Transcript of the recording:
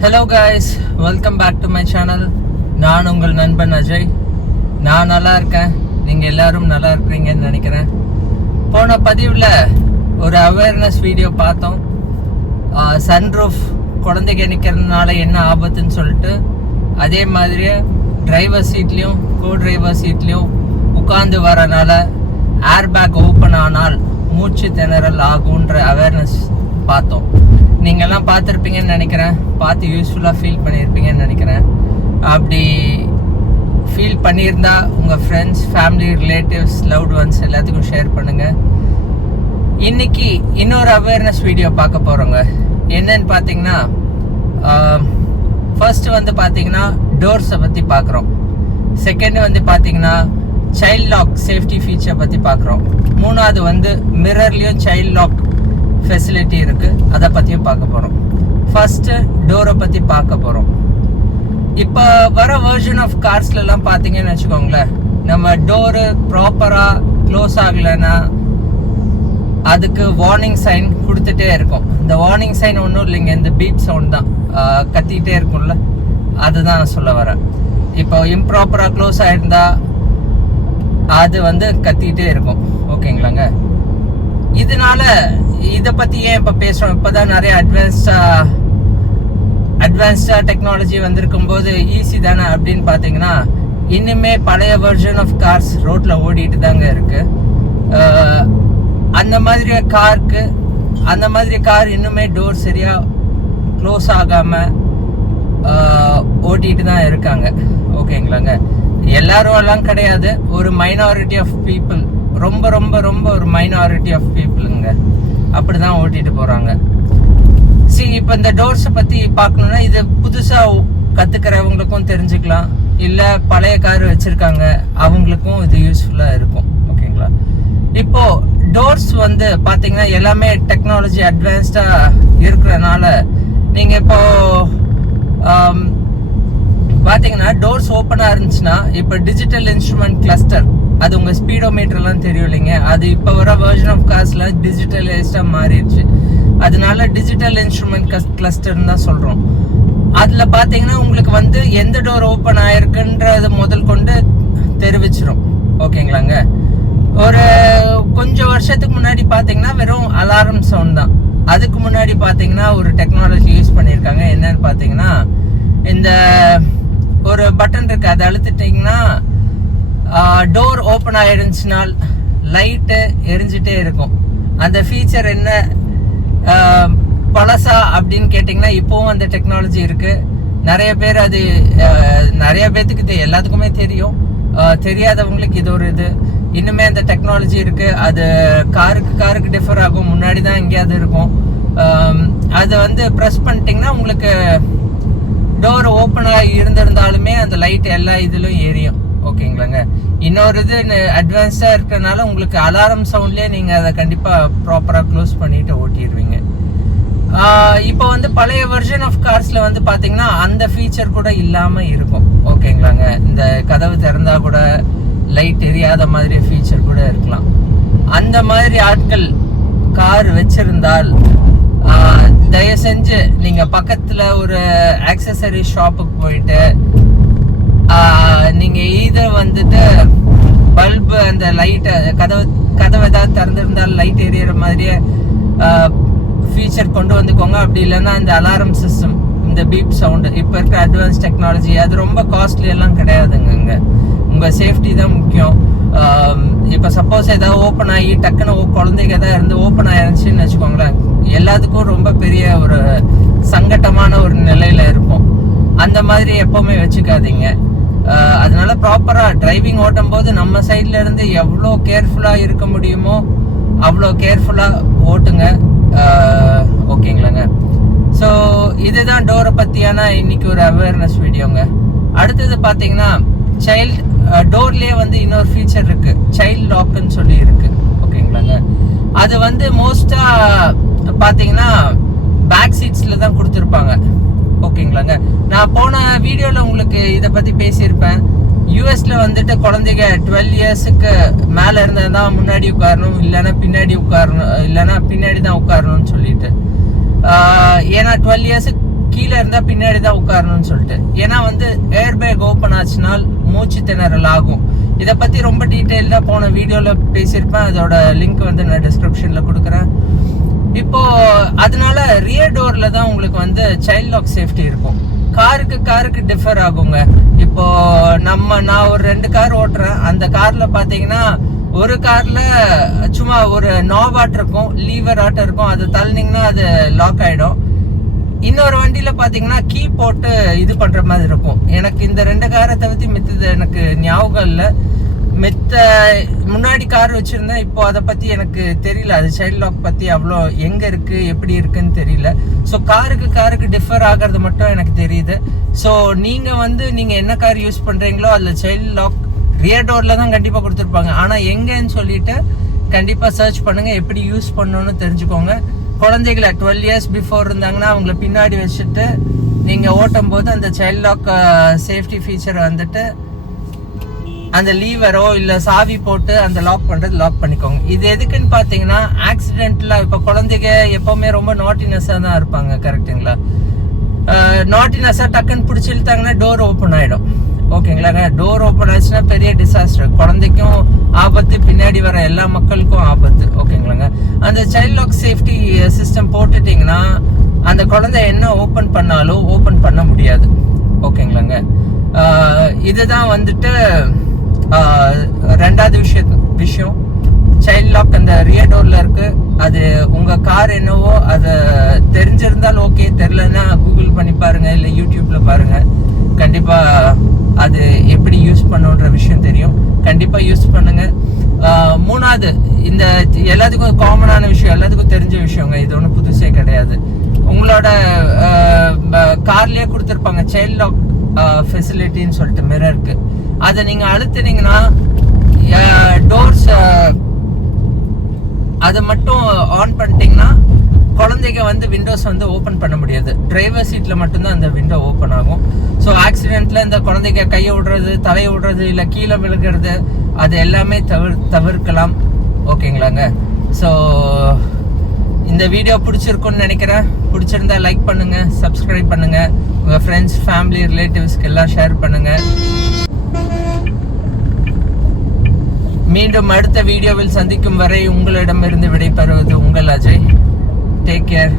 Hello guys, welcome back to my channel. நான் உங்கள் நண்பன் அஜய். நான் நல்லா இருக்கேன், நீங்கள் எல்லாரும் நல்லா இருக்கிறீங்கன்னு நினைக்கிறேன். போன பதிவில் ஒரு அவேர்னஸ் வீடியோ பார்த்தோம். சன்ரூஃப் குழந்தைங்க நிற்கிறதுனால என்ன ஆபத்துன்னு சொல்லிட்டு, அதே மாதிரியே டிரைவர் சீட்லேயும் கோ டிரைவர் சீட்லேயும் உட்காந்து வரனால ஏர் பேக் ஓப்பன் ஆனால் மூச்சு திணறல் ஆகுன்ற அவேர்னஸ் பார்த்தோம். நீங்கள்லாம் பார்த்துருப்பீங்கன்னு நினைக்கிறேன், பார்த்து யூஸ்ஃபுல்லாக ஃபீல் பண்ணியிருப்பீங்கன்னு நினைக்கிறேன். அப்படி ஃபீல் பண்ணியிருந்தா உங்கள் friends, family, relatives, loved once எல்லாத்துக்கும் ஷேர் பண்ணுங்கள். இன்னைக்கு இன்னொரு அவேர்னஸ் வீடியோ பார்க்க போகிறோங்க. என்னன்னு பார்த்தீங்கன்னா, ஃபர்ஸ்ட் வந்து பார்த்தீங்கன்னா டோர்ஸை பற்றி பார்க்குறோம். செகண்ட் வந்து பார்த்தீங்கன்னா சைல்ட் லாக் சேஃப்டி ஃபீச்சர் பற்றி பார்க்குறோம். மூணாவது வந்து மிரர்லேயும் சைல்ட் லாக் ஃபெசிலிட்டி இருக்குது, அதை பற்றியும் பார்க்க போகிறோம். ஃபர்ஸ்ட்டு டோரை பற்றி பார்க்க போகிறோம். இப்போ வர வெர்ஷன் ஆஃப் கார்ஸ்லாம் பார்த்தீங்கன்னு வச்சுக்கோங்களேன், நம்ம டோரு ப்ராப்பராக க்ளோஸ் ஆகலைன்னா அதுக்கு வார்னிங் சைன் கொடுத்துட்டே இருக்கும். இந்த வார்னிங் சைன் ஒன்றும் இல்லைங்க, இந்த பீப் சவுண்ட் தான், கத்திகிட்டே இருக்கும்ல, அதுதான் நான் சொல்ல வரேன். இப்போ இம்ப்ராப்பராக க்ளோஸ் ஆகிருந்தா அது வந்து கத்திக்கிட்டே இருக்கும். ஓகேங்களாங்க. இதனால இதை பற்றி ஏன் இப்போ பேசுகிறோம்? இப்போ தான் நிறைய அட்வான்ஸ்டாக டெக்னாலஜி வந்திருக்கும் போது ஈஸி தானே அப்படின்னு பார்த்தீங்கன்னா, இன்னுமே பழைய வெர்ஷன் ஆஃப் கார்ஸ் ரோட்டில் ஓடிட்டு தாங்க இருக்கு. அந்த மாதிரி கார் இன்னுமே டோர் சரியாக க்ளோஸ் ஆகாமல் ஓட்டிட்டு தான் இருக்காங்க. ஓகேங்களாங்க. எல்லாரும் எல்லாம் கிடையாது, ஒரு மைனாரிட்டி ஆஃப் பீப்புள், ரொம்ப ரொம்ப ரொம்ப ஒரு மைனாரிட்டி ஆஃப் பீப்புளுங்க அப்படி தான் ஓட்டிட்டு போகிறாங்க. இப்போ இந்த டோர்ஸை பற்றி பார்க்கணுன்னா, இது புதுசாக கற்றுக்கிறவங்களுக்கும் தெரிஞ்சுக்கலாம், இல்லை பழைய கார் வச்சுருக்காங்க அவங்களுக்கும் இது யூஸ்ஃபுல்லாக இருக்கும். ஓகேங்களா. இப்போது டோர்ஸ் வந்து பார்த்தீங்கன்னா எல்லாமே டெக்னாலஜி அட்வான்ஸ்டாக இருக்கிறனால, நீங்கள் இப்போது பார்த்தீங்கன்னா டோர்ஸ் ஓப்பனாக இருந்துச்சுன்னா, இப்போ டிஜிட்டல் இன்ஸ்ட்ருமெண்ட் கிளஸ்டர், அது உங்கள் ஸ்பீடோமீட்டர்லாம் தெரியும் இல்லைங்க, அது இப்போ வர வெர்ஷன் ஆஃப் கார்ஸில் டிஜிட்டலைஸ்டாக மாறிடுச்சு. அதனால டிஜிட்டல் இன்ஸ்ட்ருமெண்ட் கிளஸ்டர்னு தான் சொல்கிறோம். அதில் பார்த்தீங்கன்னா உங்களுக்கு வந்து எந்த டோர் ஓப்பன் ஆயிருக்குன்றது முதல் கொண்டு தெரிவிச்சிடும். ஓகேங்களாங்க. ஒரு கொஞ்சம் வருஷத்துக்கு முன்னாடி பார்த்தீங்கன்னா வெறும் அலாரம் சவுண்ட் தான். அதுக்கு முன்னாடி பார்த்தீங்கன்னா ஒரு டெக்னாலஜி யூஸ் பண்ணியிருக்காங்க. என்னன்னு பார்த்தீங்கன்னா, இந்த ஒரு பட்டன் இருக்கு, அதை அழுத்திட்டிங்கன்னா டோர் ஓப்பன் ஆயிருந்துச்சுனால் லைட்டு எரிஞ்சிட்டே இருக்கும். அந்த ஃபீச்சர் என்ன பழசா அப்படின்னு கேட்டிங்கன்னா, இப்போவும் அந்த டெக்னாலஜி இருக்கு. நிறைய பேர் அது நிறைய பேர்த்துக்கு இது எல்லாத்துக்குமே தெரியும். தெரியாதவங்களுக்கு இது ஒரு இது இன்னுமே அந்த டெக்னாலஜி இருக்கு. அது காருக்கு டிஃபர் ஆகும். முன்னாடி தான் எங்கேயாவது இருக்கும். அதை வந்து ப்ரெஸ் பண்ணிட்டீங்கன்னா உங்களுக்கு டோர் ஓப்பனாக இருந்திருந்தாலுமே அந்த லைட் எல்லா இதுலையும் எரியும். ஓகேங்களாங்க. இன்னொரு இது அட்வான்ஸ்டாக இருக்கிறனால உங்களுக்கு அலாரம் சவுண்ட்லேயே நீங்கள் அதை கண்டிப்பாக ப்ராப்பராக க்ளோஸ் பண்ணிட்டு ஓட்டிடுவீங்க. இப்போ வந்து பழைய வெர்ஷன் ஆஃப் கார்ஸில் வந்து பார்த்தீங்கன்னா அந்த ஃபீச்சர் கூட இல்லாமல் இருக்கும். ஓகேங்களாங்க. இந்த கதவு திறந்தா கூட லைட் எரியாத மாதிரி ஃபீச்சர் கூட இருக்கலாம். அந்த மாதிரி ஆட்கள் கார் வச்சிருந்தால் தயவு செஞ்சு நீங்கள் பக்கத்தில் ஒரு ஆக்சசரி ஷாப்புக்கு போயிட்டு நீங்கள் இதை வந்துட்டு பல்பு, அந்த லைட்டை கதவை ஏதாவது திறந்துருந்தால் லைட் எரியற மாதிரியே ஃபீச்சர் கொண்டு வந்துக்கோங்க. அப்படி இல்லைன்னா அந்த அலாரம் சிஸ்டம், இந்த பீப் சவுண்டு, இப்போ இருக்க அட்வான்ஸ் டெக்னாலஜி, அது ரொம்ப காஸ்ட்லி எல்லாம் கிடையாதுங்க. உங்கள் சேஃப்டி தான் முக்கியம். இப்போ சப்போஸ் ஏதாவது ஓப்பன் ஆகி டக்குன்னு குழந்தைங்க ஏதாவது இருந்து ஓப்பன் ஆயிருந்துச்சுன்னு வச்சுக்கோங்களேன், எல்லாத்துக்கும் ரொம்ப பெரிய ஒரு சங்கட்டமான ஒரு நிலையில இருக்கும். அந்த மாதிரி எப்பவுமே வச்சுக்காதீங்க. அதனால ப்ராப்பராக டிரைவிங் ஓட்டும் போது நம்ம சைட்ல இருந்து எவ்வளோ கேர்ஃபுல்லாக இருக்க முடியுமோ அவ்வளோ கேர்ஃபுல்லாக ஓட்டுங்க. ஓகேங்களாங்க. ஸோ இதுதான் டோரை பற்றியான இன்னைக்கு ஒரு அவேர்னஸ் வீடியோங்க. அடுத்தது பார்த்தீங்கன்னா சைல்ட் டோர்லேயே வந்து இன்னொரு ஃபீச்சர் இருக்கு, சைல்ட் லாக்னு சொல்லி இருக்கு. ஓகேங்களாங்க. அது வந்து மோஸ்ட்டாக பார்த்தீங்கன்னா பேக் சீட்ஸில் தான் கொடுத்துருப்பாங்க. ஓகேங்களாங்க. நான் போன வீடியோவில் உங்களுக்கு இதை பற்றி பேசியிருப்பேன். யூஎஸில் வந்துட்டு குழந்தைங்க 12 இயர்ஸுக்கு மேலே இருந்தால் தான் முன்னாடி உட்காரணும், இல்லைன்னா பின்னாடி உட்காரணும், இல்லைன்னா பின்னாடி தான் உட்காரணும்னு சொல்லிட்டு. ஏன்னா 12 இயர்ஸுக்கு கீழே இருந்தா பின்னாடி தான் உட்காரணும்னு சொல்லிட்டு. ஏன்னா வந்து ஏர் பேக் ஓப்பன் ஆச்சுனால் மூச்சு திணறல் ஆகும். இதை பத்தி ரொம்ப டீட்டெயில்டா போன வீடியோல பேசியிருப்பேன். அதோட லிங்க் வந்து நான் டிஸ்கிரிப்ஷன்ல கொடுக்குறேன். இப்போ அதனால ரியர் டோர்ல தான் உங்களுக்கு வந்து சைல்ட் லாக் சேஃப்டி இருக்கும். காருக்கு டிஃபர் ஆகுங்க. இப்போ நான் ஒரு 2 கார் ஓட்டுறேன். அந்த கார்ல பாத்தீங்கன்னா ஒரு கார்ல சும்மா ஒரு நாப் ஆட் இருக்கும், லீவர் ஆட் இருக்கும். அதை தள்ளினீங்கன்னா அது லாக் ஆயிடும். இன்னொரு வண்டியில பாத்தீங்கன்னா கீ போட்டு இது பண்ற மாதிரி இருக்கும். எனக்கு இந்த 2 காரை தவிர்த்து மித்தது எனக்கு ஞாபகம் இல்லை. முன்னாடி கார் வச்சிருந்தேன். இப்போ அதை பத்தி எனக்கு தெரியல. அது சைல்ட் லாக் பத்தி அவ்வளோ எங்க இருக்கு எப்படி இருக்குன்னு தெரியல. ஸோ காருக்கு டிஃபர் ஆகிறது மட்டும் எனக்கு தெரியுது. ஸோ நீங்க என்ன கார் யூஸ் பண்றீங்களோ அதுல சைல்ட் லாக் ரியர் டோர்ல தான் கண்டிப்பா கொடுத்துருப்பாங்க. ஆனா எங்கன்னு சொல்லிட்டு கண்டிப்பா சர்ச் பண்ணுங்க, எப்படி யூஸ் பண்ணணும்னு தெரிஞ்சுக்கோங்க. குழந்தைகளை 12 இயர்ஸ் பிஃபோர் இருந்தாங்கன்னா அவங்கள பின்னாடி வச்சுட்டு நீங்க ஓட்டும் போது அந்த சைல்ட் லாக் சேஃப்டி ஃபீச்சர் வந்துட்டு அந்த லீவரோ இல்ல சாவி போட்டு அந்த லாக் பண்ணிக்கோங்க. இது எதுக்குன்னு பாத்தீங்கன்னா ஆக்சிடென்ட்ல இப்ப குழந்தைங்க எப்பவுமே ரொம்ப நாட்டினஸா தான் இருப்பாங்க, கரெக்டுங்களா? நாட்டினஸா டக்குன்னு பிடிச்சி இழுத்தாங்கன்னா டோர் ஓப்பன் ஆயிடும். ஓகேங்களாங்க? டோர் ஓப்பன் ஆச்சுன்னா பெரிய டிசாஸ்டர். குழந்தைக்கும் ஆபத்து, பின்னாடி வர எல்லா மக்களுக்கும் ஆபத்து. ஓகேங்களாங்க? அந்த சைல்ட் லாக் சேஃப்டி சிஸ்டம் போட்டுட்டீங்கன்னா அந்த குழந்தை என்ன ஓபன் பண்ணாலும் ஓபன் பண்ண முடியாது. ஓகேங்களாங்க? இதுதான் வந்துட்டு 2வது விஷயம். சைல்ட் லாக் அந்த ரியர் டோர்ல இருக்கு. அது உங்க கார் என்னவோ அதை தெரிஞ்சிருந்தால் ஓகே, தெரியலன்னா கூகுள் பண்ணி பாருங்க, இல்லை யூடியூப்ல பாருங்க. கண்டிப்பா அது எப்படி யூஸ் பண்ணுன்ற விஷயம் தெரியும். கண்டிப்பா யூஸ் பண்ணுங்க. 3வது, இந்த எல்லாத்துக்கும் காமனான விஷயம், எல்லாத்துக்கும் தெரிஞ்ச விஷயங்க. இது ஒன்றும் புதுசே கிடையாது. உங்களோட கார்லயே கொடுத்துருப்பாங்க சைல்ட் லாக் ஃபெசிலிட்டின்னு சொல்லிட்டு மிரருக்கு. அதை நீங்க அழுத்தினீங்கன்னா டோர்ஸ் அதை மட்டும் ஆன் பண்ணிட்டீங்கன்னா குழந்தைங்க வந்து விண்டோஸ் வந்து ஓப்பன் பண்ண முடியாது. டிரைவர் சீட்ல மட்டும்தான் அந்த விண்டோ ஓப்பன் ஆகும். ஸோ ஆக்சிடென்ட்ல இந்த குழந்தைங்க கையை விடுறது, தலையை விடுறது, இல்லை கீழே விழுகிறது, அது எல்லாமே தவிர்க்கலாம். ஓகேங்களாங்க? ஸோ இந்த வீடியோ பிடிச்சிருக்குன்னு நினைக்கிறேன். பிடிச்சிருந்தா லைக் பண்ணுங்க, சப்ஸ்கிரைப் பண்ணுங்க, உங்க ஃப்ரெண்ட்ஸ், ஃபேமிலி, ரிலேட்டிவ்ஸ்க்கு எல்லாம் ஷேர் பண்ணுங்க. மீண்டும் அடுத்த வீடியோவில் சந்திக்கும் வரை உங்களிடமிருந்து விடைபெறுவது உங்கள் அஜய். Take care.